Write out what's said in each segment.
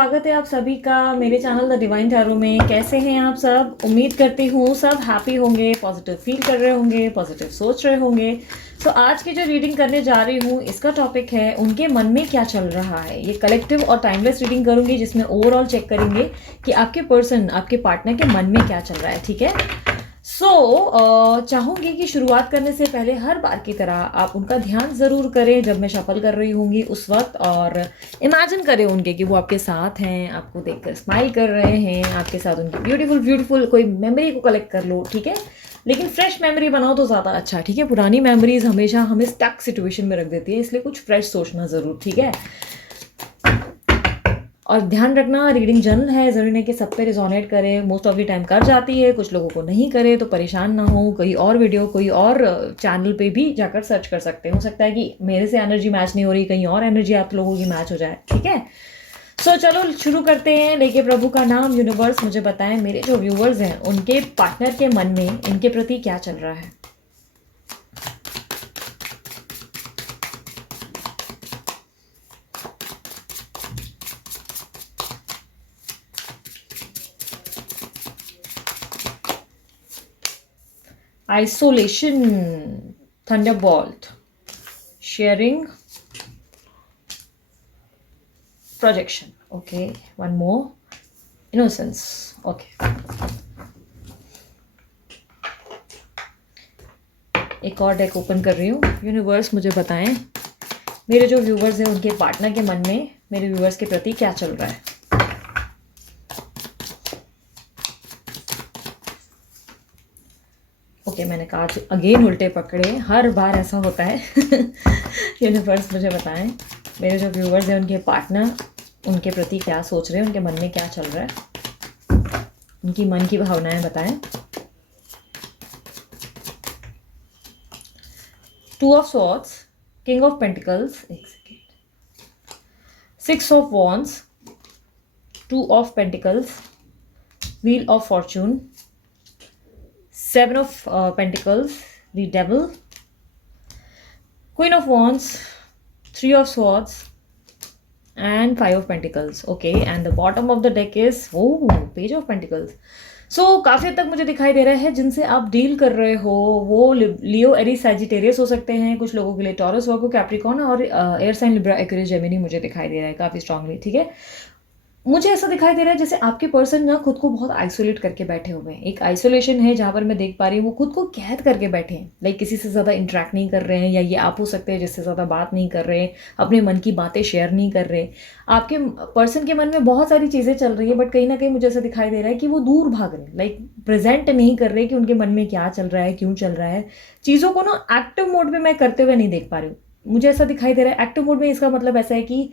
स्वागत है आप सभी का मेरे चैनल द डिवाइन टैरो में। कैसे हैं आप सब? उम्मीद करती हूँ सब हैप्पी होंगे, पॉजिटिव फील कर रहे होंगे, पॉजिटिव सोच रहे होंगे। सो आज की जो रीडिंग करने जा रही हूँ इसका टॉपिक है उनके मन में क्या चल रहा है। ये कलेक्टिव और टाइमलेस रीडिंग करूँगी जिसमें ओवरऑल चेक करेंगे कि आपके पर्सन, आपके पार्टनर के मन में क्या चल रहा है। ठीक है। चाहूँगी कि शुरुआत करने से पहले हर बार की तरह आप उनका ध्यान ज़रूर करें जब मैं शफल कर रही होंगी उस वक्त, और इमेजिन करें उनके कि वो आपके साथ हैं, आपको देखकर स्माइल कर रहे हैं, आपके साथ उनकी ब्यूटीफुल ब्यूटीफुल कोई मेमोरी को कलेक्ट कर लो। ठीक है, लेकिन फ्रेश मेमोरी बनाओ तो ज़्यादा अच्छा। ठीक है, पुरानी मेमोरीज हमेशा हमें स्टक सिचुएशन में रख देती है, इसलिए कुछ फ्रेश सोचना ज़रूर। ठीक है, और ध्यान रखना रीडिंग जनरल है, ज़रूरी नहीं कि सब पे रिजोनेट करे। मोस्ट ऑफ द टाइम कर जाती है, कुछ लोगों को नहीं करे तो परेशान ना हो। कोई और वीडियो कोई और चैनल पे भी जाकर सर्च कर सकते हैं। हो सकता है कि मेरे से एनर्जी मैच नहीं हो रही, कहीं और एनर्जी आप लोगों की मैच हो जाए। ठीक है, चलो शुरू करते हैं। लेके प्रभु का नाम। यूनिवर्स मुझे बताएं मेरे जो व्यूवर्स हैं उनके पार्टनर के मन में इनके प्रति क्या चल रहा है। Isolation, Thunderbolt, sharing, projection. Okay, one more, innocence. Okay, एक और डेक ओपन कर रही हूँ। यूनिवर्स मुझे बताएं मेरे जो व्यूवर्स हैं उनके पार्टनर के मन में मेरे व्यूवर्स के प्रति क्या चल रहा है। ओके, मैंने कार्ड अगेन उल्टे पकड़े, हर बार ऐसा होता है। यूनिवर्स मुझे बताएं मेरे जो व्यूवर्स हैं उनके पार्टनर उनके प्रति क्या सोच रहे हैं, उनके मन में क्या चल रहा है, उनकी मन की भावनाएं बताएं। Two of swords, king of pentacles, एक second, six of wands, two of pentacles, wheel of fortune, Seven of Pentacles, the Devil, Queen of Wands, Three of Swords, and Five of Pentacles. Okay, and the bottom of the deck is Page of Pentacles. काफ़ी हद तक मुझे दिखाई दे रहा है जिनसे आप deal कर रहे हो वो लियो, एरीज, सैजिटेरियस हो सकते हैं। कुछ लोगों के लिए टॉरस, वर्गो, कैप्रिकॉर्न और air sign, Libra, Aquarius, Gemini मुझे दिखाई दे रहा है काफ़ी स्ट्रांगली। ठीक है, मुझे ऐसा दिखाई दे रहा है जैसे आपके पर्सन ना खुद को बहुत आइसोलेट करके बैठे हुए हैं। एक आइसोलेशन है जहाँ पर मैं देख पा रही हूँ वो खुद को कैद करके बैठे हैं। लाइक किसी से ज़्यादा इंटरेक्ट नहीं कर रहे हैं, या ये आप हो सकते हैं जिससे ज़्यादा बात नहीं कर रहे हैं, अपने मन की बातें शेयर नहीं कर रहे। आपके पर्सन के मन में बहुत सारी चीज़ें चल रही है, बट कहीं ना कहीं मुझे ऐसा दिखाई दे रहा है कि वो दूर भाग रहे हैं। लाइक प्रेजेंट नहीं कर रहे कि उनके मन में क्या चल रहा है, क्यों चल रहा है। चीज़ों को ना एक्टिव मोड में मैं करते हुए नहीं देख पा रही हूँ। मुझे ऐसा दिखाई दे रहा है एक्टिव मोड में, इसका मतलब ऐसा है कि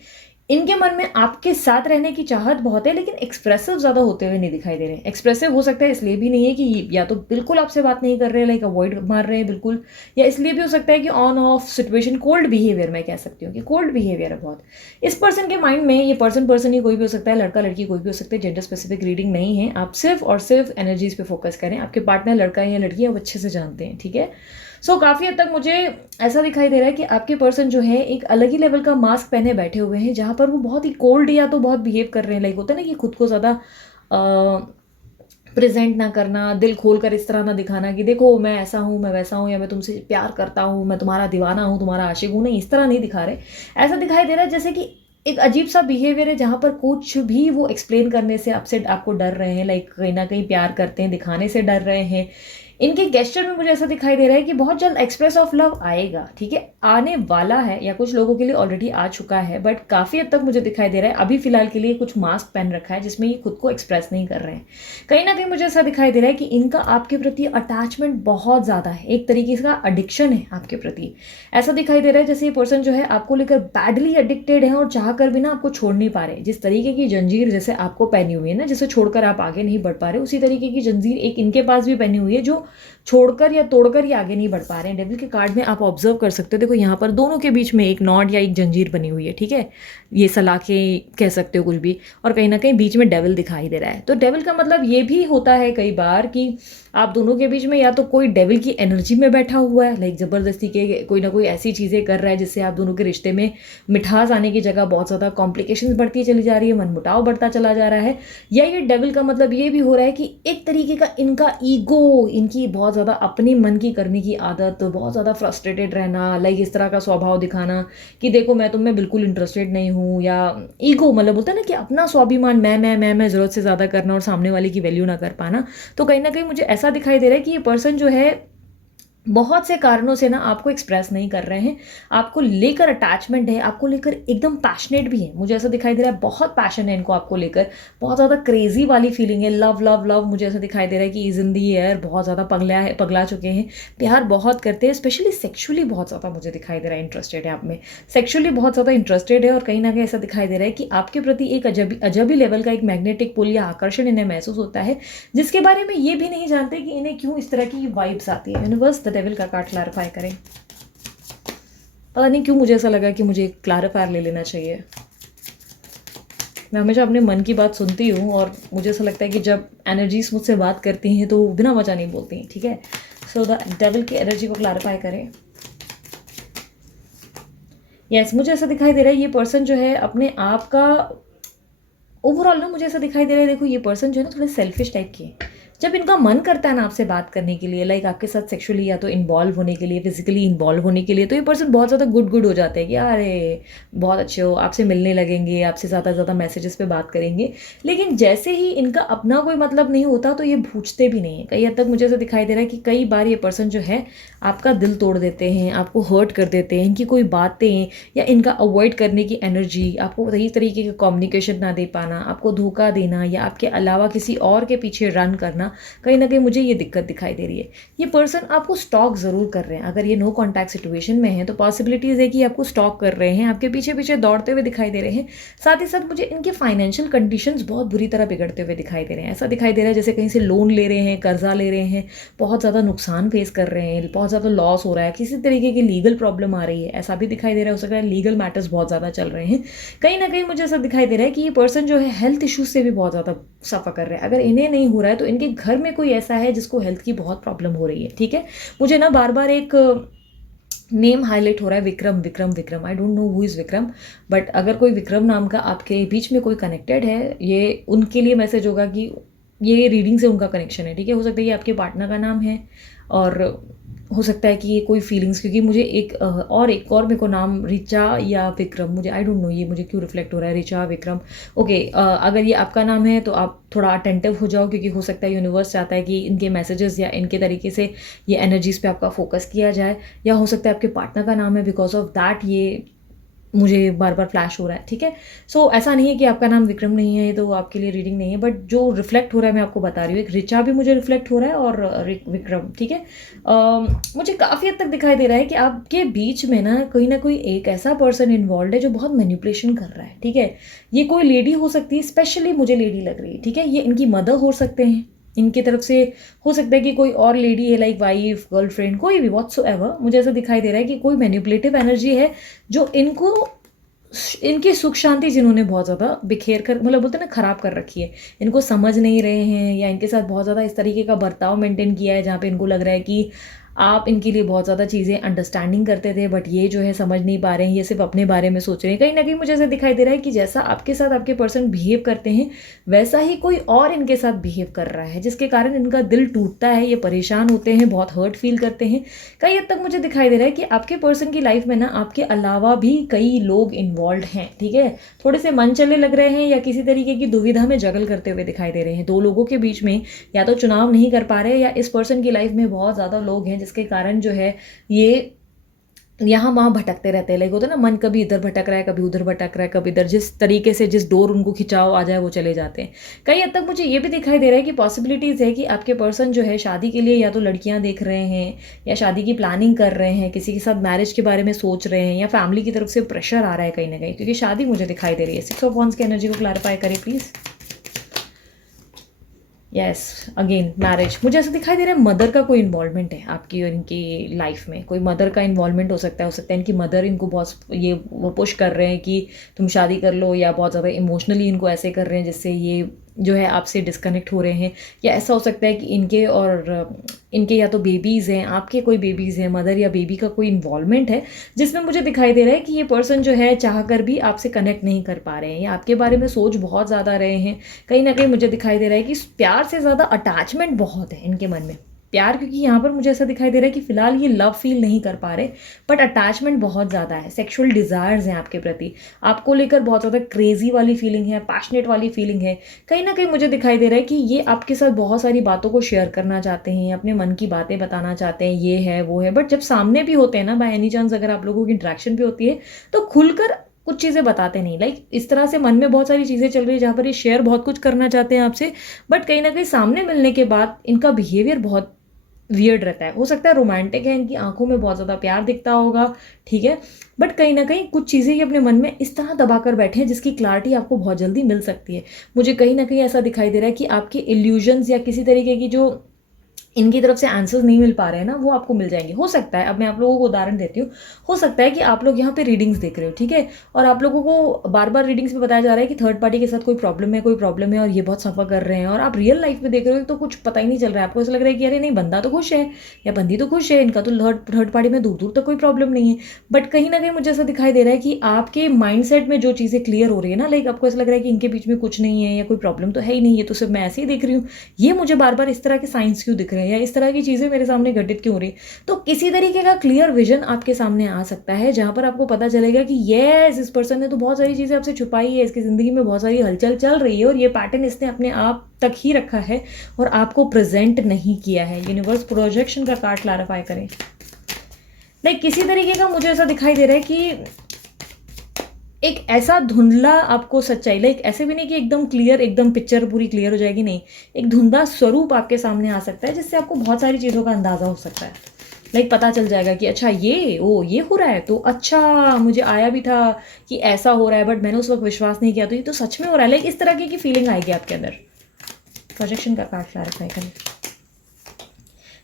इनके मन में आपके साथ रहने की चाहत बहुत है, लेकिन एक्सप्रेसिव ज़्यादा होते हुए नहीं दिखाई दे रहे हैं। एक्सप्रेसिव हो सकता है इसलिए भी नहीं है कि या तो बिल्कुल आपसे बात नहीं कर रहे हैं, लाइक अवॉइड मार रहे हैं बिल्कुल, या इसलिए भी हो सकता है कि on off situation, cold behaviour मैं कह सकती हूँ कि कोल्ड बिहेवियर है बहुत इस पर्सन के माइंड में। ये पर्सन ही कोई भी हो सकता है, लड़का लड़की कोई भी हो सकता है, जेंडर स्पेसिफिक रीडिंग नहीं है। आप सिर्फ और सिर्फ एनर्जीज पे फोकस करें। आपके पार्टनर लड़का है या लड़की है वो अच्छे से जानते हैं। ठीक है, काफ़ी हद तक मुझे ऐसा दिखाई दे रहा है कि आपके पर्सन जो है एक अलग ही लेवल का मास्क पहने बैठे हुए हैं, जहाँ पर वो बहुत ही कोल्ड या तो बहुत बिहेव कर रहे हैं। लाइक होता है ना कि खुद को ज़्यादा प्रेजेंट ना करना, दिल खोल कर इस तरह ना दिखाना कि देखो मैं ऐसा हूँ, मैं वैसा हूँ, या मैं तुमसे प्यार करता हूँ, मैं तुम्हारा दीवाना हूँ, तुम्हारा आशिक हूँ। नहीं, इस तरह नहीं दिखा रहे। ऐसा दिखाई दे रहा है जैसे कि एक अजीब सा बिहेवियर है जहाँ पर कुछ भी वो एक्सप्लेन करने से आपसे आपको डर रहे हैं। लाइक कहीं ना कहीं प्यार करते हैं दिखाने से डर रहे हैं। इनके गेस्चर में मुझे ऐसा दिखाई दे रहा है कि बहुत जल्द एक्सप्रेस ऑफ लव आएगा। ठीक है, आने वाला है, या कुछ लोगों के लिए ऑलरेडी आ चुका है, बट काफ़ी हद तक मुझे दिखाई दे रहा है अभी फिलहाल के लिए कुछ मास्क पहन रखा है जिसमें ये खुद को एक्सप्रेस नहीं कर रहे हैं। कहीं ना कहीं मुझे ऐसा दिखाई दे रहा है कि इनका आपके प्रति अटैचमेंट बहुत ज़्यादा है, एक तरीके का एडिक्शन है आपके प्रति। ऐसा दिखाई दे रहा है जैसे ये पर्सन जो है आपको लेकर बैडली एडिक्टेड है और चाह कर भी ना आपको छोड़ नहीं पा रहे। जिस तरीके की जंजीर जैसे आपको पहनी हुई है ना, जिसे छोड़कर आप आगे नहीं बढ़ पा रहे, उसी तरीके की जंजीर एक इनके पास भी पहनी हुई है जो छोड़कर या तोड़कर ये आगे नहीं बढ़ पा रहे हैं। डेविल के कार्ड में आप ऑब्जर्व कर सकते हो, देखो यहाँ पर दोनों के बीच में एक नॉट या एक जंजीर बनी हुई है, ठीक है, ये सलाखें कह सकते हो कुछ भी, और कहीं ना कहीं बीच में डेविल दिखाई दे रहा है। तो डेविल का मतलब ये भी होता है कई बार कि आप दोनों के बीच में या तो कोई डेविल की एनर्जी में बैठा हुआ है, लाइक ज़बरदस्ती के कोई ना कोई ऐसी चीज़ें कर रहा है जिससे आप दोनों के रिश्ते में मिठास आने की जगह बहुत ज़्यादा कॉम्प्लिकेशंस बढ़ती चली जा रही है, मनमुटाव बढ़ता चला जा रहा है। या ये डेविल का मतलब ये भी हो रहा है कि एक तरीके का इनका ईगो, इनकी बहुत ज़्यादा अपनी मन की करने की आदत, बहुत ज़्यादा फ्रस्ट्रेटेड रहना, लाइक इस तरह का स्वभाव दिखाना कि देखो मैं तुम में बिल्कुल इंटरेस्टेड नहीं हूँ, या ईगो मतलब बोलता है ना कि अपना स्वाभिमान, मैं ज़रूरत से ज़्यादा करना और सामने वाले की वैल्यू ना कर पाना। तो कहीं ना कहीं मुझे ऐसा दिखाई दे रहा है कि ये पर्सन जो है बहुत से कारणों से ना आपको एक्सप्रेस नहीं कर रहे हैं, आपको लेकर अटैचमेंट है, आपको लेकर एकदम पैशनेट भी है, मुझे ऐसा दिखाई दे रहा है, बहुत पैशन है इनको आपको लेकर, बहुत ज़्यादा क्रेजी वाली फीलिंग है, लव लव लव, मुझे ऐसा दिखाई दे रहा है कि इज इन दी एयर, बहुत ज़्यादा पगला चुके हैं, प्यार बहुत करते हैं, स्पेशली सेक्शुअली बहुत ज़्यादा मुझे दिखाई दे रहा है इंटरेस्टेड है आप में, सेक्शुअली बहुत ज़्यादा इंटरेस्टेड है, और कहीं ना कहीं ऐसा दिखाई दे रहा है कि आपके प्रति एक अजबी लेवल का एक मैग्नेटिक पुल या आकर्षण इन्हें महसूस होता है, जिसके बारे में ये भी नहीं जानते कि इन्हें क्यों इस तरह की वाइब्स आती है। यूनिवर्स द डेविल का कार्ड क्लैरिफाई करें। पता नहीं क्यों मुझे ऐसा लगा कि मुझे क्लैरिफायर ले लेना चाहिए। मैं हमेशा अपने मन की बात सुनती हूँ और मुझे ऐसा लगता है कि जब एनर्जीज मुझसे बात करती हैं तो बिना वजह नहीं बोलती हैं, ठीक है। सो द डेविल की एनर्जी को क्लैरिफाई करें। यस, मुझे ऐसा दिखाई दे रहा है ये पर्सन जो है अपने आप का ओवरऑल ना, मुझे ऐसा दिखाई दे रहा है, देखो ये पर्सन जो है ना थोड़े सेल्फिश टाइप के हैं। जब इनका मन करता है ना आपसे बात करने के लिए, लाइक आपके साथ सेक्सुअली या तो इन्वॉल्व होने के लिए, फिजिकली इन्वॉल्व होने के लिए, तो ये पर्सन बहुत ज़्यादा गुड हो जाते हैं कि अरे बहुत अच्छे हो, आपसे मिलने लगेंगे, आपसे ज़्यादा मैसेजेस पे बात करेंगे। लेकिन जैसे ही इनका अपना कोई मतलब नहीं होता तो ये पूछते भी नहीं है। कई हद तक मुझे ऐसा दिखाई दे रहा है कि कई बार ये पर्सन जो है आपका दिल तोड़ देते हैं, आपको हर्ट कर देते हैं, इनकी कोई बातें या इनका अवॉइड करने की एनर्जी, आपको सही तरीके का कम्युनिकेशन ना दे पाना, आपको धोखा देना या आपके अलावा किसी और के पीछे रन करना, कहीं ना कहीं मुझे ये दिक्कत दिखाई दे रही है। ये पर्सन आपको स्टॉक ज़रूर कर रहे हैं, अगर ये नो कॉन्टैक्ट सिचुएशन में है तो पॉसिबिलिटीज़ है कि आपको स्टॉक कर रहे हैं, आपके पीछे पीछे दौड़ते हुए दिखाई दे रहे हैं। साथ ही साथ मुझे इनके फाइनेंशियल कंडीशंस बहुत बुरी तरह बिगड़ते हुए दिखाई दे रहे हैं। ऐसा दिखाई दे रहा है जैसे कहीं से लोन ले रहे हैं, कर्जा ले रहे हैं, बहुत ज़्यादा नुकसान फेस कर रहे हैं, बहुत ज़्यादा लॉस हो रहा है, किसी तरीके की लीगल प्रॉब्लम आ रही है, ऐसा भी दिखाई दे रहा है। हो सकता है लीगल मैटर्स बहुत ज़्यादा चल रहे हैं। कहीं ना कहीं मुझे ऐसा दिखाई दे रहा है कि ये पर्सन जो है हेल्थ इश्यूज से भी बहुत ज़्यादा सफ़र कर रहे हैं। अगर इन्हें नहीं हो रहा है तो इनके घर में कोई ऐसा है जिसको हेल्थ की बहुत प्रॉब्लम हो रही है, ठीक है। मुझे ना बार बार एक नेम हाईलाइट हो रहा है, Vikram Vikram Vikram, I don't know who is Vikram, but अगर कोई विक्रम नाम का आपके बीच में कोई कनेक्टेड है, ये उनके लिए मैसेज होगा कि ये रीडिंग से उनका कनेक्शन है, ठीक है। हो सकता है ये आपके पार्टनर का नाम है, और हो सकता है कि ये कोई फीलिंग्स, क्योंकि मुझे एक और मेरे को नाम रिचा या विक्रम, मुझे आई डोंट नो ये मुझे क्यों रिफ्लेक्ट हो रहा है, रिचा विक्रम। ओके, अगर ये आपका नाम है तो आप थोड़ा अटेंटिव हो जाओ, क्योंकि हो सकता है यूनिवर्स चाहता है कि इनके मैसेजेस या इनके तरीके से ये एनर्जीज पे आपका फोकस किया जाए, या हो सकता है आपके पार्टनर का नाम है, बिकॉज ऑफ दैट ये मुझे बार बार फ्लैश हो रहा है, ठीक है। सो ऐसा नहीं है कि आपका नाम विक्रम नहीं है तो आपके लिए रीडिंग नहीं है, बट जो रिफ्लेक्ट हो रहा है मैं आपको बता रही हूँ। एक रिचा भी मुझे रिफ्लेक्ट हो रहा है और विक्रम, ठीक है। मुझे काफ़ी हद तक दिखाई दे रहा है कि आपके बीच में ना कोई एक ऐसा पर्सन इन्वॉल्व है जो बहुत मैनिपुलेशन कर रहा है, ठीक है। ये कोई लेडी हो सकती है, स्पेशली मुझे लेडी लग रही है, ठीक है। ये इनकी मदर हो सकते हैं, इनकी तरफ से हो सकता है कि कोई और लेडी है, लाइक वाइफ, गर्लफ्रेंड, कोई भी व्हाट्सोएवर। मुझे ऐसा दिखाई दे रहा है कि कोई मैनिपुलेटिव एनर्जी है जो इनको, इनकी सुख शांति जिन्होंने बहुत ज़्यादा बिखेर कर, मतलब बोलते हैं ना, ख़राब कर रखी है, इनको समझ नहीं रहे हैं, या इनके साथ बहुत ज़्यादा इस तरीके का बर्ताव मेंटेन किया है जहाँ पे इनको लग रहा है कि आप इनके लिए बहुत ज़्यादा चीज़ें अंडरस्टैंडिंग करते थे, बट ये जो है समझ नहीं पा रहे हैं, ये सिर्फ अपने बारे में सोच रहे हैं। कहीं ना कहीं मुझे ऐसा दिखाई दे रहा है कि जैसा आपके साथ आपके पर्सन बिहेव करते हैं वैसा ही कोई और इनके साथ बिहेव कर रहा है, जिसके कारण इनका दिल टूटता है, ये परेशान होते हैं, बहुत हर्ट फील करते हैं। कई हद तक मुझे दिखाई दे रहा है कि आपके पर्सन की लाइफ में ना आपके अलावा भी कई लोग इन्वॉल्व हैं, ठीक है। थोड़े से मन चले लग रहे हैं या किसी तरीके की दुविधा में जगल करते हुए दिखाई दे रहे हैं। दो लोगों के बीच में या तो चुनाव नहीं कर पा रहे, या इस पर्सन की लाइफ में बहुत ज़्यादा लोग हैं जिसके कारण जो है ये यहाँ वहाँ भटकते रहते हैं। लाइक होता है ना, मन कभी इधर भटक रहा है, कभी उधर भटक रहा है, कभी इधर, जिस तरीके से जिस डोर उनको खिंचाव आ जाए वो चले जाते हैं। कई हद तक मुझे ये भी दिखाई दे रहा है कि पॉसिबिलिटीज़ है कि आपके पर्सन जो है शादी के लिए या तो लड़कियां देख रहे हैं, या शादी की प्लानिंग कर रहे हैं, किसी के साथ मैरिज के बारे में सोच रहे हैं, या फैमिली की तरफ से प्रेशर आ रहा है कहीं ना कहीं, क्योंकि शादी मुझे दिखाई दे रही है। 6 ऑफ वांड्स की एनर्जी को क्लैरिफाई करें प्लीज़। यस, अगेन मैरिज, मुझे ऐसा दिखाई दे रहा है मदर का कोई इन्वॉल्वमेंट है आपकी और इनकी लाइफ में, कोई मदर का इन्वॉल्वमेंट हो सकता है इनकी मदर इनको बहुत ये वो पुश कर रहे हैं कि तुम शादी कर लो, या बहुत ज़्यादा इमोशनली इनको ऐसे कर रहे हैं जिससे ये जो है आपसे डिस्कनेक्ट हो रहे हैं। या ऐसा हो सकता है कि इनके या तो बेबीज़ हैं, आपके कोई बेबीज़ हैं, मदर या बेबी का कोई इन्वॉल्वमेंट है जिसमें मुझे दिखाई दे रहा है कि ये पर्सन जो है चाह कर भी आपसे कनेक्ट नहीं कर पा रहे हैं, या आपके बारे में सोच बहुत ज़्यादा रहे हैं। कहीं ना कहीं मुझे दिखाई दे रहा है कि प्यार से ज़्यादा अटैचमेंट बहुत है इनके मन में। प्यार, क्योंकि यहाँ पर मुझे ऐसा दिखाई दे रहा है कि फिलहाल ये लव फील नहीं कर पा रहे, बट अटैचमेंट बहुत ज़्यादा है, सेक्सुअल डिज़ायर्स हैं आपके प्रति, आपको लेकर बहुत ज़्यादा क्रेजी वाली फीलिंग है, पैशनेट वाली फीलिंग है। कहीं ना कहीं मुझे दिखाई दे रहा है कि ये आपके साथ बहुत सारी बातों को शेयर करना चाहते हैं, अपने मन की बातें बताना चाहते हैं, ये है वो है, बट जब सामने भी होते हैं ना, बाय एनी चांस अगर आप लोगों की इंटरेक्शन भी होती है, तो खुलकर कुछ चीज़ें बताते नहीं। लाइक इस तरह से मन में बहुत सारी चीज़ें चल रही है जहाँ पर ये शेयर बहुत कुछ करना चाहते हैं आपसे, बट कहीं ना कहीं सामने मिलने के बाद इनका बिहेवियर बहुत वियर्ड रहता है। हो सकता है रोमांटिक है, इनकी आंखों में बहुत ज़्यादा प्यार दिखता होगा, ठीक है, बट कहीं ना कहीं कुछ चीज़ें ये अपने मन में इस तरह दबा कर बैठे हैं जिसकी क्लैरिटी आपको बहुत जल्दी मिल सकती है। मुझे कहीं ना कहीं ऐसा दिखाई दे रहा है कि आपके इल्यूजन्स या किसी तरीके की जो इनकी तरफ से आंसर्स नहीं मिल पा रहे हैं ना, वो आपको मिल जाएंगे। हो सकता है, अब मैं आप लोगों को उदाहरण देती हूँ, हो सकता है कि आप लोग यहाँ पे रीडिंग्स देख रहे हो, ठीक है, और आप लोगों को बार बार रीडिंग्स में बताया जा रहा है कि थर्ड पार्टी के साथ कोई प्रॉब्लम है, कोई प्रॉब्लम है और ये बहुत सफ़र कर रहे हैं, और आप रियल लाइफ में देख रहे हो तो कुछ पता ही नहीं चल रहा है। आपको ऐसा लग रहा है कि अरे नहीं, बंदा तो खुश है या बंदी तो खुश है, इनका तो थर्ड पार्टी में दूर दूर तक कोई प्रॉब्लम नहीं है। बट कहीं ना कहीं मुझे ऐसा दिखाई दे रहा है कि आपके माइंड में जो चीज़ें क्लियर हो रही है ना, लाइक आपको ऐसा लग रहा है कि इनके बीच में कुछ नहीं है या कोई प्रॉब्लम तो है ही नहीं है, तो सिर्फ मैं ऐसे ही देख रही हूँ, ये मुझे बार बार इस तरह के साइंस क्यों दिख रहे हैं या इस तरह की चीज़ें मेरे सामने घटित क्यों हो रही। तो किसी तरीके का क्लियर विजन आपके सामने आ सकता है जहां पर आपको पता चलेगा कि यस, इस पर्सन ने तो बहुत सारी चीज़ें आपसे छुपाई है, इसकी ज़िंदगी में बहुत सारी हलचल चल रही है और ये पैटर्न इसने अपने आप तक ही रखा है और आपको प्रेजेंट नहीं किया है। यूनिवर्स प्रोजेक्शन का कार्ड क्लैरिफाई करें। लाइक किसी तरीके का मुझे ऐसा दिखाई दे रहा है कि एक ऐसा धुंधला आपको सच्चाई, लाइक ऐसे भी नहीं कि एकदम क्लियर, एकदम पिक्चर पूरी क्लियर हो जाएगी, नहीं, एक धुंधला स्वरूप आपके सामने आ सकता है जिससे आपको बहुत सारी चीज़ों का अंदाज़ा हो सकता है। लाइक पता चल जाएगा कि अच्छा ये हो रहा है, तो अच्छा मुझे आया भी था कि ऐसा हो रहा है, बट मैंने उस वक्त विश्वास नहीं किया, तो ये तो सच में हो रहा है। लाइक इस तरह की फीलिंग आएगी आपके अंदर। प्रोजेक्शन का कार्ड क्लैरिफाई करें।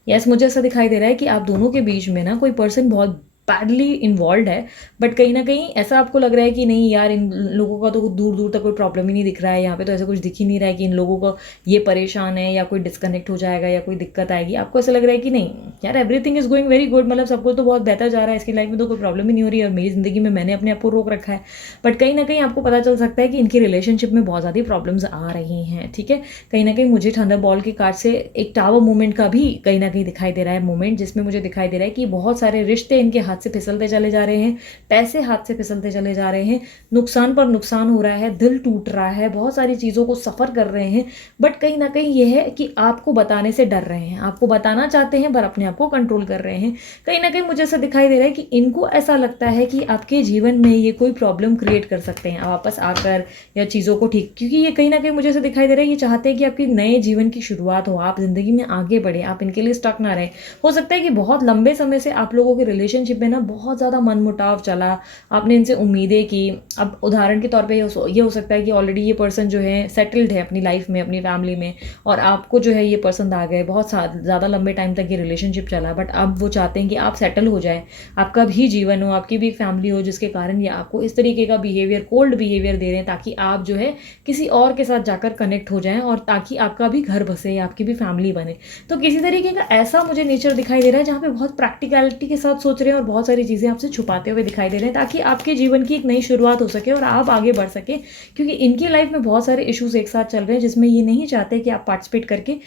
यस, मुझे ऐसा दिखाई दे रहा है कि आप दोनों के बीच में ना कोई पर्सन बहुत बैडली इन्वॉल्व है, बट कहीं ना कहीं ऐसा आपको लग रहा है कि नहीं यार, इन लोगों का तो दूर दूर तक कोई प्रॉब्लम ही नहीं दिख रहा है, यहाँ पे तो ऐसा कुछ दिख ही नहीं रहा है कि इन लोगों को ये परेशान है या कोई डिस्कनेक्ट हो जाएगा या कोई दिक्कत आएगी। आपको ऐसा लग रहा है कि नहीं यार, everything is going very good, मतलब सब कुछ तो बहुत बेहतर जा रहा है, इसकी लाइफ में तो कोई प्रॉब्लम ही नहीं हो रही है और मेरी ज़िंदगी में मैंने अपने आप को रोक रखा है। बट कहीं ना कहीं आपको पता चल सकता है कि इनकी रिलेशनशिप में बहुत ज़्यादा प्रॉब्लम्स आ रही हैं, ठीक है। कहीं ना कहीं मुझे थंडर बॉल के कार्ड से एक टावर मूवमेंट का भी कहीं ना कहीं दिखाई दे रहा है मूवमेंट, जिसमें मुझे दिखाई दे रहा है कि बहुत सारे रिश्ते इनके हाथ से फिसलते चले जा रहे हैं, पैसे हाथ से फिसलते चले जा रहे हैं, नुकसान पर नुकसान हो रहा है, दिल टूट रहा है, बहुत सारी चीज़ों को सफ़र कर रहे हैं। बट कहीं ना कहीं यह है कि आपको बताने से डर रहे हैं, आपको बताना चाहते हैं पर अपने आप को कंट्रोल कर रहे हैं। कहीं ना कहीं मुझे ऐसा दिखाई दे रहा है कि इनको ऐसा लगता है कि आपके जीवन में ये कोई प्रॉब्लम क्रिएट कर सकते हैं वापस आकर, या चीज़ों को ठीक, क्योंकि ये कहीं ना कहीं मुझे ऐसा दिखाई दे रहा है ये चाहते हैं कि आपकी नए जीवन की शुरुआत हो, आप जिंदगी में आगे बढ़े, आप इनके लिए स्टक ना रहे। हो सकता है कि बहुत लंबे समय से आप लोगों के रिलेशनशिप में ना बहुत ज़्यादा मनमुटाव चला, आपने इनसे उम्मीदें की। अब उदाहरण के तौर पे ये हो सकता है कि ऑलरेडी ये पर्सन जो है सेटल्ड है अपनी लाइफ में, अपनी फैमिली में, और आपको जो है ये पसंद आ गए, बहुत ज़्यादा लंबे टाइम तक ये रिलेशनशिप चला, बट अब वो चाहते हैं कि आप सेटल हो जाए, आपका भी जीवन हो, आपकी भी फैमिली हो, जिसके कारण ये आपको इस तरीके का बिहेवियर, कोल्ड बिहेवियर दे रहे हैं ताकि आप जो है किसी और के साथ जाकर कनेक्ट हो जाएं और ताकि आपका भी घर बसे या आपकी भी फैमिली बने। तो किसी तरीके का ऐसा मुझे नेचर दिखाई दे रहा है जहाँ पे बहुत प्रैक्टिकलिटी के साथ सोच रहे हैं और बहुत सारी चीज़ें आपसे छुपाते हुए दिखाई दे रहे हैं ताकि आपके जीवन की एक नई शुरुआत हो सके और आप आगे बढ़ सके, क्योंकि इनकी लाइफ में बहुत सारे इश्यूज एक साथ चल रहे हैं जिसमें ये नहीं चाहते कि आप पार्टिसिपेट करके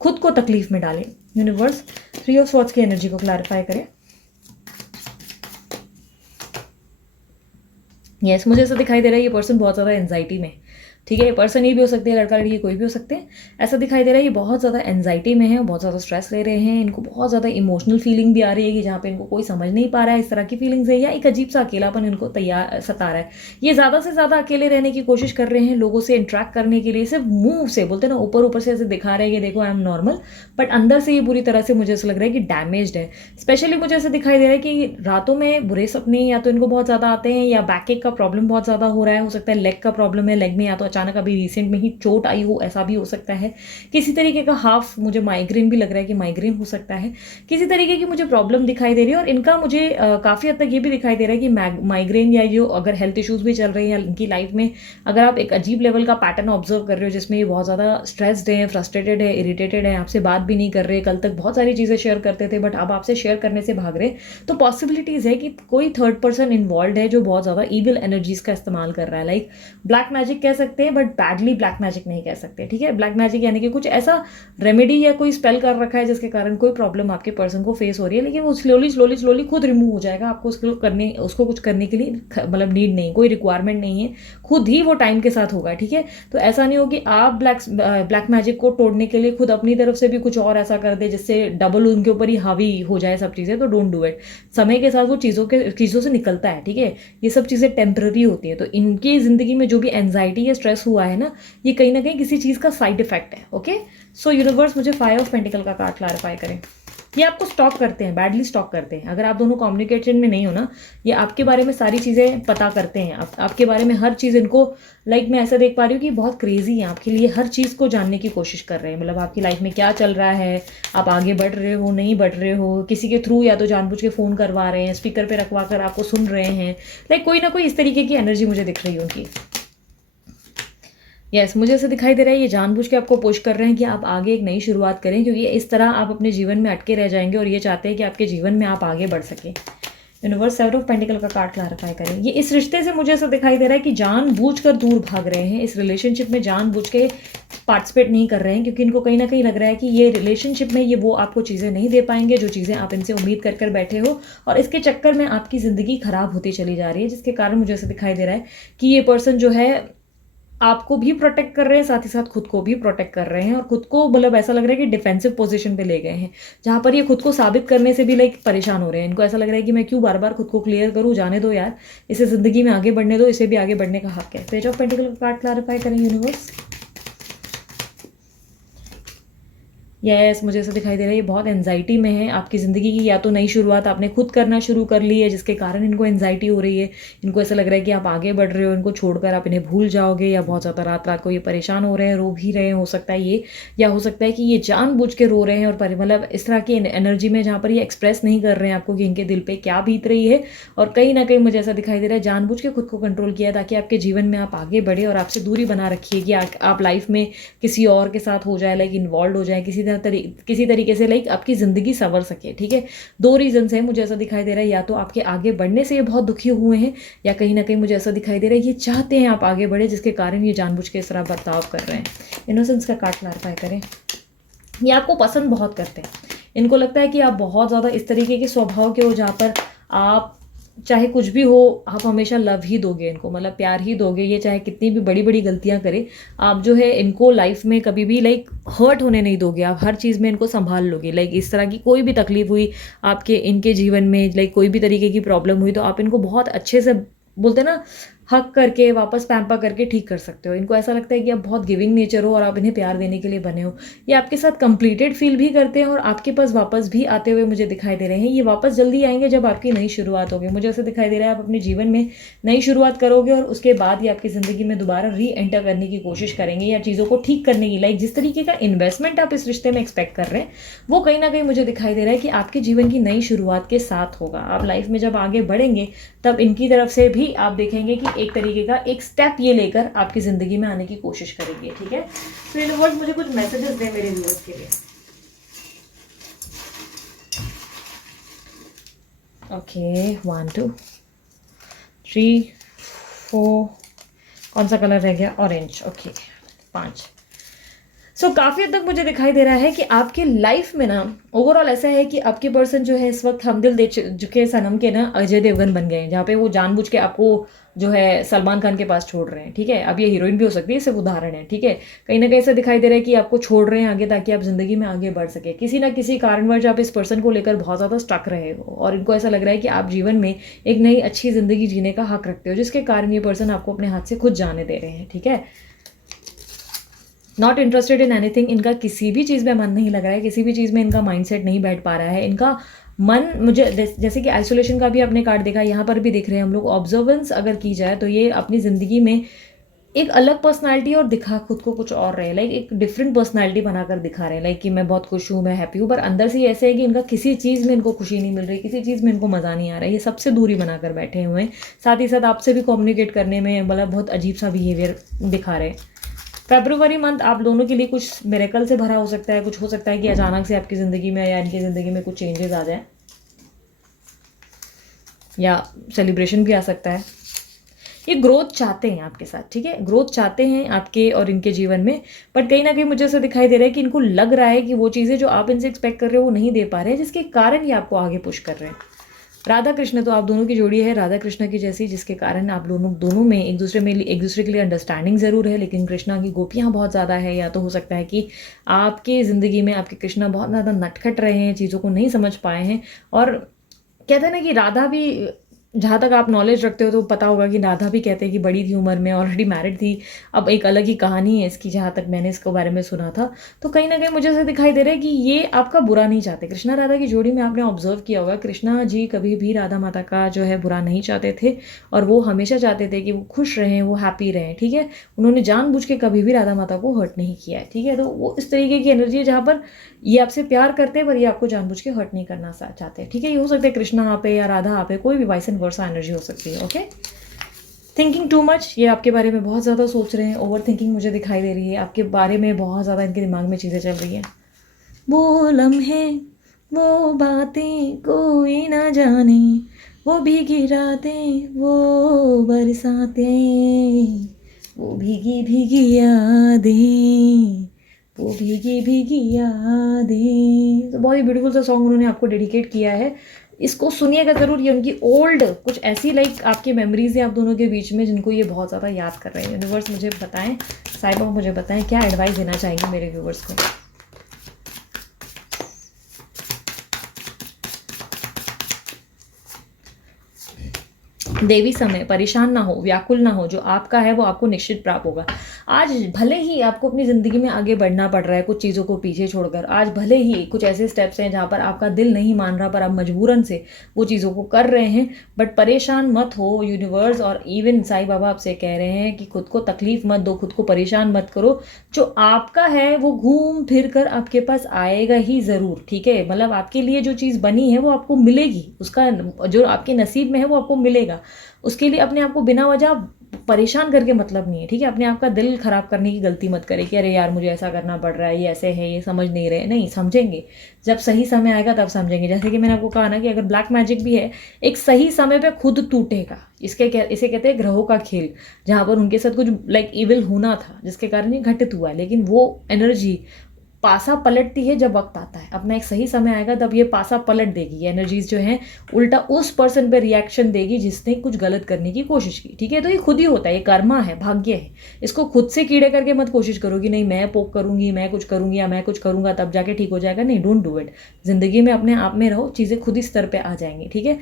खुद को तकलीफ में डालें। यूनिवर्स 3 ऑफ स्वॉर्ड्स की एनर्जी को क्लैरिफाई करें। यस, मुझे ऐसा दिखाई दे रहा है ये पर्सन बहुत ज़्यादा एंजाइटी में, ठीक है, ये पर्सन ये भी हो सकते हैं, लड़का लड़की कोई भी हो सकते हैं। ऐसा दिखाई दे रहा है ये बहुत ज़्यादा एंजाइटी में है, बहुत ज़्यादा स्ट्रेस ले रहे हैं, इनको बहुत ज़्यादा इमोशनल फीलिंग भी आ रही है कि जहाँ पे इनको कोई समझ नहीं पा रहा है, इस तरह की फीलिंग्स है, या एक अजीब सा अकेलापन इनको सता रहा है। ये ज़्यादा से ज़्यादा अकेले रहने की कोशिश कर रहे हैं, लोगों से इंट्रैक्ट करने के लिए सिर्फ मुंह से बोलते हैं ना, ऊपर ऊपर से ऐसे दिखा रहे हैं कि देखो आई एम नॉर्मल, बट अंदर से ये बुरी तरह से मुझे ऐसा लग रहा है कि डैमेज्ड है। स्पेशली मुझे ऐसा दिखाई दे रहा है कि रातों में बुरे सपने या तो इनको बहुत ज़्यादा आते हैं, या बैक एक का प्रॉब्लम बहुत ज़्यादा हो रहा है, हो सकता है लेग का प्रॉब्लम है, लेग में या तो अचानक अभी रिसेंट में ही चोट आई हो, ऐसा भी हो सकता है। किसी तरीके का हाफ मुझे माइग्रेन भी लग रहा है कि माइग्रेन हो सकता है। किसी तरीके की मुझे प्रॉब्लम दिखाई दे रही है और इनका मुझे काफ़ी हद तक ये भी दिखाई दे रहा है कि माइग्रेन या जो अगर हेल्थ इश्यूज भी चल रहे हैं या इनकी लाइफ में अगर आप एक अजीब लेवल का पैटर्न ऑब्जर्व कर रहे हो जिसमें ये बहुत ज़्यादा स्ट्रेस्ड है, फ्रस्ट्रेटेड है, इरिटेटेड है, आपसे बात भी नहीं कर रहे, कल तक बहुत सारी चीज़ें शेयर करते थे बट अब आपसे शेयर करने से भाग रहे, तो पॉसिबिलिटीज़ है कि कोई थर्ड पर्सन इन्वॉल्व है जो बहुत ज़्यादा ईविल एनर्जीज का इस्तेमाल कर रहा है। लाइक ब्लैक मैजिक कह सकते हैं बट बैडली ब्लैक मैजिक नहीं कह सकते, ठीक है। ब्लैक मैजिक यानी कि कुछ ऐसा रेमेडी या कोई स्पेल कर रखा है जिसके कारण कोई प्रॉब्लम आपके पर्सन को फेस हो रही है, लेकिन वो स्लोली खुद रिमूव हो जाएगा। आपको उसको कुछ करने के लिए मतलब नीड नहीं, कोई रिक्वायरमेंट नहीं है, खुद ही वो टाइम के साथ होगा, ठीक है। तो ऐसा नहीं हो कि आप ब्लैक मैजिक को तोड़ने के लिए खुद अपनी तरफ से भी कुछ और ऐसा कर दे जिससे डबल उनके ऊपर ही हावी हो जाए सब चीज़ें, तो डोंट डू इट। समय के साथ वो चीज़ों से निकलता है, ठीक है। ये सब चीज़ें टेम्पररी होती हैं। तो इनकी ज़िंदगी में जो भी एंजाइटी या स्ट्रेस हुआ है ना, ये कहीं ना कहीं किसी चीज़ का साइड इफेक्ट है। ओके, सो यूनिवर्स मुझे 5 ऑफ पेंटिकल का कार्ड क्लैरिफाई करें। ये आपको स्टॉक करते हैं, बैडली स्टॉक करते हैं। अगर आप दोनों कम्युनिकेशन में नहीं हो ना, ये आपके बारे में सारी चीज़ें पता करते हैं, आपके बारे में हर चीज़ इनको, लाइक मैं ऐसा देख पा रही हूँ कि बहुत क्रेजी है आपके लिए, हर चीज़ को जानने की कोशिश कर रहे हैं। मतलब आपकी लाइफ में क्या चल रहा है, आप आगे बढ़ रहे हो नहीं बढ़ रहे हो, किसी के थ्रू या तो जानबूझ के फ़ोन करवा रहे हैं, स्पीकर पे रखवा कर आपको सुन रहे हैं, लाइक कोई ना कोई इस तरीके की एनर्जी मुझे दिख रही है उनकी। यस, मुझे ऐसा दिखाई दे रहा है ये जानबूझ के आपको पुश कर रहे हैं कि आप आगे एक नई शुरुआत करें, क्योंकि इस तरह आप अपने जीवन में अटके रह जाएंगे और ये चाहते हैं कि आपके जीवन में आप आगे बढ़ सकें। यूनिवर्स 7 ऑफ पेंटिकल का कार्ड क्लैरिफाई करें। ये इस रिश्ते से मुझे ऐसा दिखाई दे रहा है कि जानबूझकर दूर भाग रहे हैं, इस रिलेशनशिप में जानबूझ के पार्टिसिपेट नहीं कर रहे हैं, क्योंकि इनको कहीं ना कहीं लग रहा है कि ये रिलेशनशिप में ये वो आपको चीज़ें नहीं दे पाएंगे जो चीज़ें आप इनसे उम्मीद कर बैठे हो, और इसके चक्कर में आपकी ज़िंदगी खराब होती चली जा रही है, जिसके कारण मुझे ऐसा दिखाई दे रहा है कि ये पर्सन जो है आपको भी प्रोटेक्ट कर रहे हैं, साथ ही साथ खुद को भी प्रोटेक्ट कर रहे हैं, और खुद को मतलब ऐसा लग रहा है कि डिफेंसिव पोजीशन पे ले गए हैं, जहां पर ये खुद को साबित करने से भी लाइक परेशान हो रहे हैं। इनको ऐसा लग रहा है कि मैं क्यों बार बार खुद को क्लियर करूं, जाने दो यार, इसे जिंदगी में आगे बढ़ने दो, इसे भी आगे बढ़ने का हक है। पेज ऑफ पेंटिकल का कार्ड क्लैरिफाई करें यूनिवर्स। यस, मुझे ऐसा दिखाई दे रहा है ये बहुत एंजाइटी में है। आपकी ज़िंदगी की या तो नई शुरुआत आपने खुद करना शुरू कर ली है जिसके कारण इनको एंजाइटी हो रही है, इनको ऐसा लग रहा है कि आप आगे बढ़ रहे हो, इनको छोड़कर आप इन्हें भूल जाओगे, या बहुत ज़्यादा रात रात को ये परेशान हो रहे हैं, रो भी रहे हैं, हो सकता है ये, या हो सकता है कि ये जानबूझ के रो रहे हैं और मतलब इस तरह की एनर्जी में जहाँ पर ये एक्सप्रेस नहीं कर रहे हैं आपको कि इनके दिल पर क्या बीत रही है, और कहीं ना कहीं मुझे ऐसा दिखाई दे रहा है जानबूझ के खुद को कंट्रोल किया ताकि आपके जीवन में आप आगे बढ़े और आपसे दूरी बना रखिए कि आप लाइफ में किसी और के साथ हो जाए, लाइक इन्वॉल्व हो जाए किसी तरीके से, लाइक आपकी ज़िंदगी संवर सके, ठीक है। 2 रीजंस हैं मुझे ऐसा दिखाई दे रहा है, या तो आपके आगे बढ़ने से ये बहुत दुखी हुए हैं, या कहीं ना कहीं मुझे ऐसा दिखाई दे रहा है ये चाहते हैं आप आगे बढ़े, जिसके कारण ये जानबूझ के इस तरह बर्ताव कर रहे हैं। इनोसेंस का कार्ड क्लैरिफाई करें। ये आपको पसंद बहुत करते हैं, इनको लगता है कि आप बहुत ज़्यादा इस तरीके के स्वभाव के हो जहाँ पर आप चाहे कुछ भी हो आप हमेशा लव ही दोगे इनको, मतलब प्यार ही दोगे। ये चाहे कितनी भी बड़ी बड़ी गलतियां करे, आप जो है इनको लाइफ में कभी भी लाइक हर्ट होने नहीं दोगे, आप हर चीज़ में इनको संभाल लोगे। लाइक इस तरह की कोई भी तकलीफ हुई आपके इनके जीवन में, लाइक कोई भी तरीके की प्रॉब्लम हुई, तो आप इनको बहुत अच्छे से बोलते ना हक करके वापस पैम्पा करके ठीक कर सकते हो। इनको ऐसा लगता है कि आप बहुत गिविंग नेचर हो और आप इन्हें प्यार देने के लिए बने हो। ये आपके साथ कंप्लीटेड फील भी करते हैं और आपके पास वापस भी आते हुए मुझे दिखाई दे रहे हैं। ये वापस जल्दी आएंगे जब आपकी नई शुरुआत होगी। मुझे ऐसा दिखाई दे रहा है आप अपने जीवन में नई शुरुआत करोगे और उसके बाद ये आपकी ज़िंदगी में दोबारा री एंटर करने की कोशिश करेंगे या चीज़ों को ठीक करने की, लाइक जिस तरीके का इन्वेस्टमेंट आप इस रिश्ते में एक्सपेक्ट कर रहे हैं वो कहीं ना कहीं मुझे दिखाई दे रहा है कि आपके जीवन की नई शुरुआत के साथ होगा। आप लाइफ में जब आगे बढ़ेंगे तब इनकी तरफ से भी आप देखेंगे कि एक तरीके का एक स्टेप ये लेकर आपकी जिंदगी में आने की कोशिश करेंगे, ठीक है। तो यूनिवर्स मुझे कुछ मैसेजेस दे मेरे व्यूअर्स के लिए। ओके 1 2 3 4, कौन सा कलर रह गया, ऑरेंज। ओके 5। सो काफ़ी हद तक मुझे दिखाई दे रहा है कि आपके लाइफ में ना ओवरऑल ऐसा है कि आपके पर्सन जो है इस वक्त हम दिल दे चुके सनम के ना अजय देवगन बन गए हैं, जहाँ पे वो जानबूझ के आपको जो है सलमान खान के पास छोड़ रहे हैं, ठीक है। अब ये हीरोइन भी हो सकती है, सिर्फ उदाहरण है, ठीक है। कहीं ना कहीं ऐसा दिखाई दे रहा है कि आपको छोड़ रहे हैं आगे ताकि आप जिंदगी में आगे बढ़ सके। किसी ना किसी कारणवश आप इस पर्सन को लेकर बहुत ज़्यादा स्टक रहे हो और इनको ऐसा लग रहा है कि आप जीवन में एक नई अच्छी जिंदगी जीने का हक रखते हो, जिसके कारण ये पर्सन आपको अपने हाथ से खुद जाने दे रहे हैं, ठीक है। नॉट इंटरेस्टेड इन एनीथिंग, इनका किसी भी चीज़ में मन नहीं लग रहा है, किसी भी चीज़ में इनका माइंडसेट नहीं बैठ पा रहा है। इनका मन मुझे जैसे कि आइसोलेशन का भी आपने कार्ड देखा, यहाँ पर भी देख रहे हैं हम लोग। ऑब्जर्वेंस अगर की जाए तो ये अपनी ज़िंदगी में एक अलग पर्सनालिटी और दिखा खुद को कुछ और रहे, लाइक एक डिफरेंट पर्सनालिटी बनाकर दिखा रहे हैं, लाइक कि मैं बहुत खुश हूँ, मैं हैप्पी हूँ, पर अंदर से ऐसे है कि इनका किसी चीज़ में इनको खुशी नहीं मिल रही, किसी चीज़ में इनको मज़ा नहीं आ रहा है, ये सबसे दूरी बनाकर बैठे हुए हैं। साथ ही साथ आपसे भी कम्युनिकेट करने में मतलब बहुत अजीब सा बिहेवियर दिखा रहे हैं। फेब्रुवरी मंथ आप दोनों के लिए कुछ मिरेकल से भरा हो सकता है, कुछ हो सकता है कि अचानक से आपकी ज़िंदगी में या इनकी ज़िंदगी में कुछ चेंजेस आ जाए, या सेलिब्रेशन भी आ सकता है। ये ग्रोथ चाहते हैं आपके साथ, ठीक है, ग्रोथ चाहते हैं आपके और इनके जीवन में, बट कहीं ना कहीं मुझे ऐसा दिखाई दे रहा है कि इनको लग रहा है कि वो चीज़ें जो आप इनसे एक्सपेक्ट कर रहे हो वो नहीं दे पा रहे हैं, जिसके कारण ये आपको आगे पुश कर रहे हैं। राधा कृष्ण तो आप दोनों की जोड़ी है राधा कृष्ण की जैसी, जिसके कारण आप दोनों में एक दूसरे के लिए अंडरस्टैंडिंग ज़रूर है, लेकिन कृष्णा की गोपियाँ बहुत ज़्यादा है, या तो हो सकता है कि आपके ज़िंदगी में आपके कृष्णा बहुत ज़्यादा नटखट रहे हैं, चीज़ों को नहीं समझ पाए हैं। और कहते हैं ना कि राधा भी, जहाँ तक आप नॉलेज रखते हो तो पता होगा कि राधा भी कहते हैं कि बड़ी थी उम्र में, ऑलरेडी मैरिड थी। अब एक अलग ही कहानी है इसकी, जहाँ तक मैंने इसके बारे में सुना था। तो कहीं ना कहीं मुझे ऐसा दिखाई दे रहा है कि ये आपका बुरा नहीं चाहते। कृष्णा राधा की जोड़ी में आपने ऑब्जर्व किया होगा, कृष्णा जी कभी भी राधा माता का जो है बुरा नहीं चाहते थे, और वो हमेशा चाहते थे कि वो खुश रहें, वो हैप्पी रहें, ठीक है। उन्होंने जानबूझ के कभी भी राधा माता को हर्ट नहीं किया है, ठीक है। तो वो इस तरीके की एनर्जी है जहाँ पर ये आपसे प्यार करते हैं, पर ये आपको जानबूझ के हर्ट नहीं करना चाहते हैं, ठीक है। ये हो सकता है कृष्णा आप पे या राधा आप पे, कोई भी वाइस एंड वर्सा एनर्जी हो सकती है, ओके। थिंकिंग टू मच, ये आपके बारे में बहुत ज़्यादा सोच रहे हैं, ओवर थिंकिंग मुझे दिखाई दे रही है, आपके बारे में बहुत ज़्यादा इनके दिमाग में चीज़ें चल रही हैं। वो लम्हे, वो बातें कोई ना जाने, वो भीगी रातें, वो बरसातें, वो भीगी भीगी यादें, वो भीगी भीगी यादें। तो बहुत ही ब्यूटीफुल सा सॉन्ग उन्होंने आपको डेडिकेट किया है, इसको सुनिएगा ज़रूर। ये उनकी ओल्ड कुछ ऐसी लाइक आपकी मेमोरीज है आप दोनों के बीच में, जिनको ये बहुत ज़्यादा याद कर रहे हैं। यूनिवर्स मुझे बताएं, साई बाबा मुझे बताएं क्या एडवाइस देना चाहेंगे मेरे व्यूवर्स को। देवी समय, परेशान ना हो, व्याकुल ना हो, जो आपका है वो आपको निश्चित प्राप्त होगा। आज भले ही आपको अपनी ज़िंदगी में आगे बढ़ना पड़ रहा है कुछ चीज़ों को पीछे छोड़कर, आज भले ही कुछ ऐसे स्टेप्स हैं जहाँ पर आपका दिल नहीं मान रहा, पर आप मजबूरन से वो चीज़ों को कर रहे हैं, बट परेशान मत हो। यूनिवर्स और इवन साई बाबा आपसे कह रहे हैं कि खुद को तकलीफ मत दो, खुद को परेशान मत करो। जो आपका है वो घूम फिर कर आपके पास आएगा ही ज़रूर, ठीक है। मतलब आपके लिए जो चीज़ बनी है वो आपको मिलेगी, उसका जो आपके नसीब में है वो आपको मिलेगा। उसके लिए अपने आप को बिना वजह परेशान करके मतलब नहीं है, ठीक है। अपने आप का दिल खराब करने की गलती मत करें कि अरे यार मुझे ऐसा करना पड़ रहा है, ये ऐसे है, ये समझ नहीं रहे। नहीं, समझेंगे जब सही समय आएगा तब समझेंगे। जैसे कि मैंने आपको कहा ना कि अगर ब्लैक मैजिक भी है, एक सही समय पे खुद टूटेगा। इसे कहते हैं ग्रहों का खेल, जहाँ पर उनके साथ कुछ लाइक इविल होना था जिसके कारण ये घटित हुआ है, लेकिन वो एनर्जी पासा पलटती है जब वक्त आता है। अपना एक सही समय आएगा तब ये पासा पलट देगी। ये एनर्जीज जो हैं उल्टा उस पर्सन पे रिएक्शन देगी जिसने कुछ गलत करने की कोशिश की, ठीक है। तो ये खुद ही होता है, ये कर्मा है, भाग्य है। इसको खुद से कीड़े करके मत कोशिश करो कि नहीं मैं पोक करूंगी, मैं कुछ करूंगी या मैं कुछ करूंगा तब जाके ठीक हो जाएगा। नहीं, डोंट डू इट। जिंदगी में अपने आप में रहो, चीज़ें खुद ही स्तर पर आ जाएंगी, ठीक है।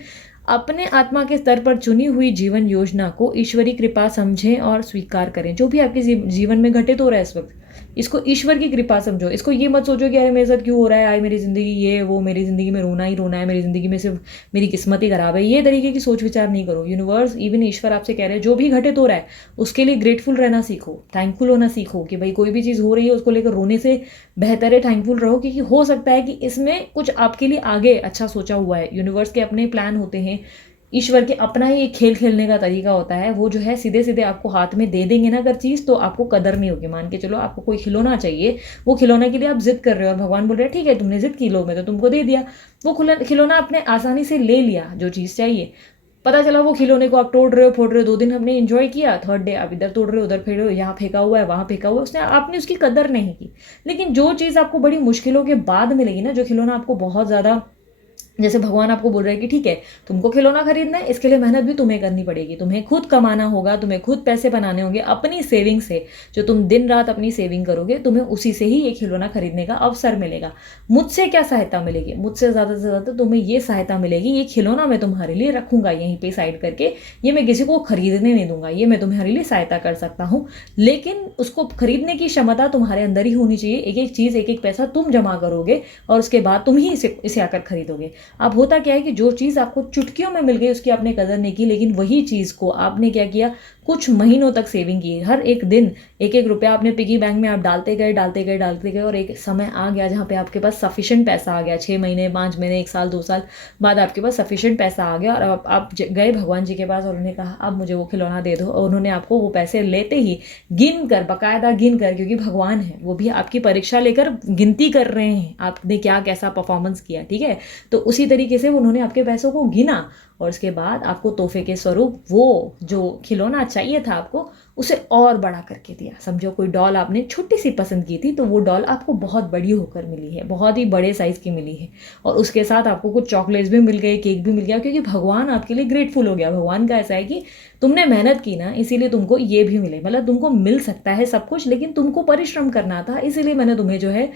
अपने आत्मा के स्तर पर चुनी हुई जीवन योजना को ईश्वरी कृपा समझें और स्वीकार करें। जो भी आपके जीवन में घटित हो रहा है इस वक्त, इसको ईश्वर की कृपा समझो। इसको ये मत सोचो कि अरे मेरे साथ क्यों हो रहा है, आज मेरी ज़िंदगी ये वो, मेरी ज़िंदगी में रोना ही रोना है, मेरी ज़िंदगी में सिर्फ मेरी किस्मत ही खराब है। ये तरीके की सोच विचार नहीं करो। यूनिवर्स इवन ईश्वर आपसे कह रहे हैं जो भी घटित हो रहा है उसके लिए ग्रेटफुल रहना सीखो, थैंकफुल होना सीखो। कि भाई कोई भी चीज़ हो रही है उसको लेकर रोने से बेहतर है थैंकफुल रहो, क्योंकि हो सकता है कि इसमें कुछ आपके लिए आगे अच्छा सोचा हुआ है। यूनिवर्स के अपने प्लान होते हैं, ईश्वर के अपना ही एक खेल खेलने का तरीका होता है। वो जो है सीधे सीधे आपको हाथ में दे देंगे ना अगर चीज़, तो आपको कदर नहीं होगी। मान के चलो आपको कोई खिलौना चाहिए, वो खिलौना के लिए आप जिद कर रहे हो और भगवान बोल रहे हैं ठीक है तुमने जिद की, लो मैं तो तुमको दे दिया। वो खिलौना आपने आसानी से ले लिया जो चीज़ चाहिए। पता चला वो खिलौने को आप तोड़ रहे हो, फोड़ रहे हो, 2 दिन हमने एंजॉय किया, थर्ड डे आप इधर तोड़ रहे हो, उधर फेंक रहे हो, यहाँ फेंका हुआ है, वहाँ फेंका हुआ है, उसने आपने उसकी कदर नहीं की। लेकिन जो चीज़ आपको बड़ी मुश्किलों के बाद मिलेगी ना, जो खिलौना आपको बहुत ज़्यादा, जैसे भगवान आपको बोल रहे हैं कि ठीक है तुमको खिलौना खरीदना है, इसके लिए मेहनत भी तुम्हें करनी पड़ेगी, तुम्हें खुद कमाना होगा, तुम्हें खुद पैसे बनाने होंगे अपनी सेविंग से। जो तुम दिन रात अपनी सेविंग करोगे, तुम्हें उसी से ही ये खिलौना खरीदने का अवसर मिलेगा। मुझसे क्या सहायता मिलेगी? मुझसे ज़्यादा से ज़्यादा तुम्हें ये सहायता मिलेगी, ये खिलौना मैं तुम्हारे लिए रखूंगा यहीं पे साइड करके, ये मैं किसी को खरीदने नहीं दूंगा, ये मैं तुम्हारे लिए सहायता कर सकता हूँ। लेकिन उसको खरीदने की क्षमता तुम्हारे अंदर ही होनी चाहिए। एक एक चीज़, एक एक पैसा तुम जमा करोगे और उसके बाद तुम ही इसे आकर खरीदोगे। अब होता क्या है कि जो चीज़ आपको चुटकियों में मिल गई उसकी आपने कदर नहीं की, लेकिन वही चीज़ को आपने क्या किया, कुछ महीनों तक सेविंग की, हर एक दिन एक एक रुपया आपने पिगी बैंक में आप डालते गए डालते गए डालते गए, और एक समय आ गया जहाँ पे आपके पास सफिशिएंट पैसा आ गया, 6 महीने 5 महीने 1 साल 2 साल बाद आपके पास सफिशिएंट पैसा आ गया, और अब आप गए भगवान जी के पास और उन्होंने कहा अब मुझे वो खिलौना दे दो, और उन्होंने आपको वो पैसे लेते ही गिन कर, बाकायदा गिन कर, क्योंकि भगवान है वो भी आपकी परीक्षा लेकर गिनती कर रहे हैं आपने क्या कैसा परफॉर्मेंस किया, ठीक है। तो उसी तरीके से उन्होंने आपके पैसों को गिना और उसके बाद आपको तोहफे के स्वरूप वो जो खिलौना चाहिए था आपको उसे और बड़ा करके दिया। समझो कोई डॉल आपने छोटी सी पसंद की थी तो वो डॉल आपको बहुत बड़ी होकर मिली है, बहुत ही बड़े साइज़ की मिली है, और उसके साथ आपको कुछ चॉकलेट्स भी मिल गए, केक भी मिल गया, क्योंकि भगवान आपके लिए ग्रेटफुल हो गया। भगवान का ऐसा है कि तुमने मेहनत की ना, इसीलिए तुमको ये भी मिले, मतलब तुमको मिल सकता है सब कुछ, लेकिन तुमको परिश्रम करना था, इसीलिए मैंने तुम्हें जो है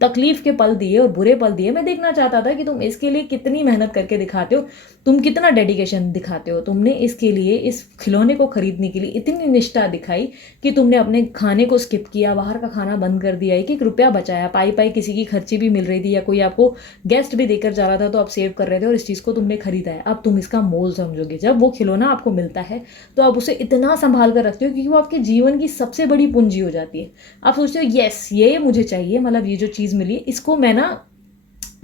तकलीफ के पल दिए और बुरे पल दिए। मैं देखना चाहता था कि तुम इसके लिए कितनी मेहनत करके दिखाते हो, तुम कितना डेडिकेशन दिखाते हो। तुमने इसके लिए, इस खिलौने को खरीदने के लिए इतनी निष्ठा दिखाई कि तुमने अपने खाने को स्किप किया, बाहर का खाना बंद कर दिया, एक एक रुपया बचाया, पाई पाई किसी की खर्ची भी मिल रही थी या कोई आपको गेस्ट भी देकर जा रहा था तो आप सेव कर रहे थे और इस चीज़ को तुमने खरीदा है। अब तुम इसका मोल समझोगे। जब वो खिलौना आपको मिलता है तो आप उसे इतना संभाल कर रखते हो क्योंकि वो आपके जीवन की सबसे बड़ी पूंजी हो जाती है। आप सोचते हो यस ये मुझे चाहिए, मतलब ये जो चीज़ मिली इसको मैं ना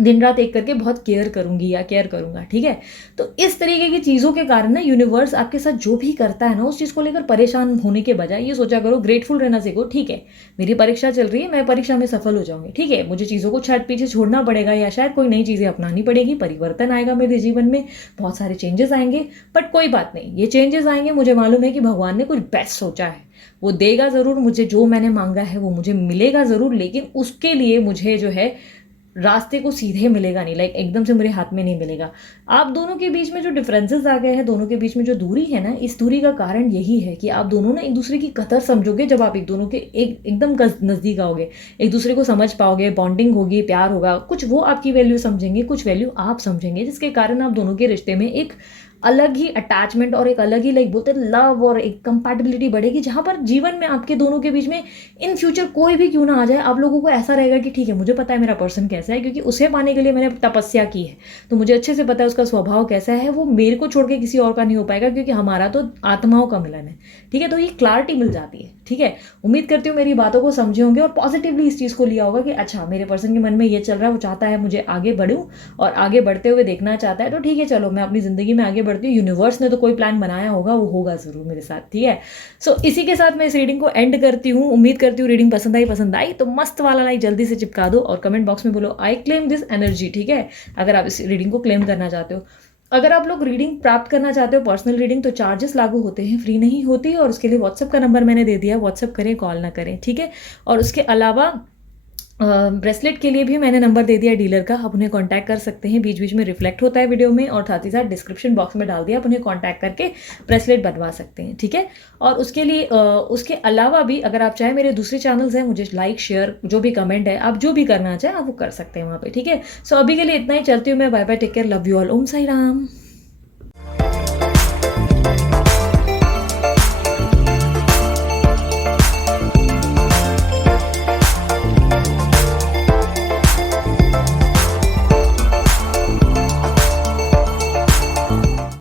दिन रात एक करके बहुत केयर करूंगी या केयर करूंगा, ठीक है। तो इस तरीके की चीज़ों के कारण ना यूनिवर्स आपके साथ जो भी करता है ना उस चीज़ को लेकर परेशान होने के बजाय ये सोचा करो, ग्रेटफुल रहना सीखो। ठीक है मेरी परीक्षा चल रही है, मैं परीक्षा में सफल हो जाऊंगी, ठीक है मुझे चीज़ों को शायद पीछे छोड़ना पड़ेगा या शायद कोई नई चीज़ें अपनानी पड़ेगी, परिवर्तन आएगा मेरे जीवन में, बहुत सारे चेंजेस आएंगे, बट कोई बात नहीं, ये चेंजेस आएंगे, मुझे मालूम है कि भगवान ने कुछ बेस्ट सोचा है, वो देगा ज़रूर मुझे, जो मैंने मांगा है वो मुझे मिलेगा ज़रूर, लेकिन उसके लिए मुझे जो है रास्ते को सीधे मिलेगा नहीं, लाइक एकदम से मेरे हाथ में नहीं मिलेगा। आप दोनों के बीच में जो डिफरेंसेस आ गए हैं, दोनों के बीच में जो दूरी है ना, इस दूरी का कारण यही है कि आप दोनों ना एक दूसरे की कदर समझोगे। जब आप एक दोनों के एकदम नज़दीक आओगे, एक दूसरे को समझ पाओगे, बॉन्डिंग होगी, प्यार होगा, कुछ वो आपकी वैल्यू समझेंगे, कुछ वैल्यू आप समझेंगे, जिसके कारण आप दोनों के रिश्ते में एक अलग ही अटैचमेंट और एक अलग ही लाइक बोलते हैं लव और एक कंपैटिबिलिटी बढ़ेगी, जहाँ पर जीवन में आपके दोनों के बीच में इन फ्यूचर कोई भी क्यों ना आ जाए, आप लोगों को ऐसा रहेगा कि ठीक है मुझे पता है मेरा पर्सन कैसा है, क्योंकि उसे पाने के लिए मैंने तपस्या की है, तो मुझे अच्छे से पता है उसका स्वभाव कैसा है, वो मेरे को छोड़ के किसी और का नहीं हो पाएगा, क्योंकि हमारा तो आत्माओं का मिलन है, ठीक है। तो ये क्लैरिटी मिल जाती है, ठीक है। उम्मीद करती हूँ मेरी बातों को समझे होंगे और पॉजिटिवली इस चीज़ को लिया होगा कि अच्छा मेरे पर्सन के मन में ये चल रहा है, वो चाहता है मुझे आगे बढ़ूँ और आगे बढ़ते हुए देखना चाहता है, तो ठीक है चलो मैं अपनी ज़िंदगी में आगे बढ़ती हूँ, यूनिवर्स ने तो कोई प्लान बनाया होगा, वो होगा ज़रूर मेरे साथ, ठीक है। सो इसी के साथ मैं इस रीडिंग को एंड करती हूँ। उम्मीद करती हूँ रीडिंग पसंद आई तो मस्त वाला लाइक जल्दी से चिपका दो और कमेंट बॉक्स में बोलो आई क्लेम दिस एनर्जी, ठीक है, अगर आप इस रीडिंग को क्लेम करना चाहते हो। अगर आप लोग रीडिंग प्राप्त करना चाहते हो पर्सनल रीडिंग, तो चार्जेस लागू होते हैं, फ्री नहीं होती, और उसके लिए व्हाट्सएप का नंबर मैंने दे दिया, व्हाट्सएप करें कॉल ना करें, ठीक है। और उसके अलावा ब्रेसलेट के लिए भी मैंने नंबर दे दिया डीलर का, आप उन्हें कांटेक्ट कर सकते हैं, बीच बीच में रिफ्लेक्ट होता है वीडियो में, और साथ ही साथ डिस्क्रिप्शन बॉक्स में डाल दिया, आप उन्हें कांटेक्ट करके ब्रेसलेट बनवा सकते हैं, ठीक है। और उसके लिए उसके अलावा भी अगर आप चाहें, मेरे दूसरे चैनल्स हैं, मुझे लाइक शेयर जो भी कमेंट है आप जो भी करना चाहें आप वो कर सकते हैं वहाँ पे, ठीक है। सो अभी के लिए इतना ही, चलती हूँ मैं, bye bye, take care, love you all, Om Sai Ram.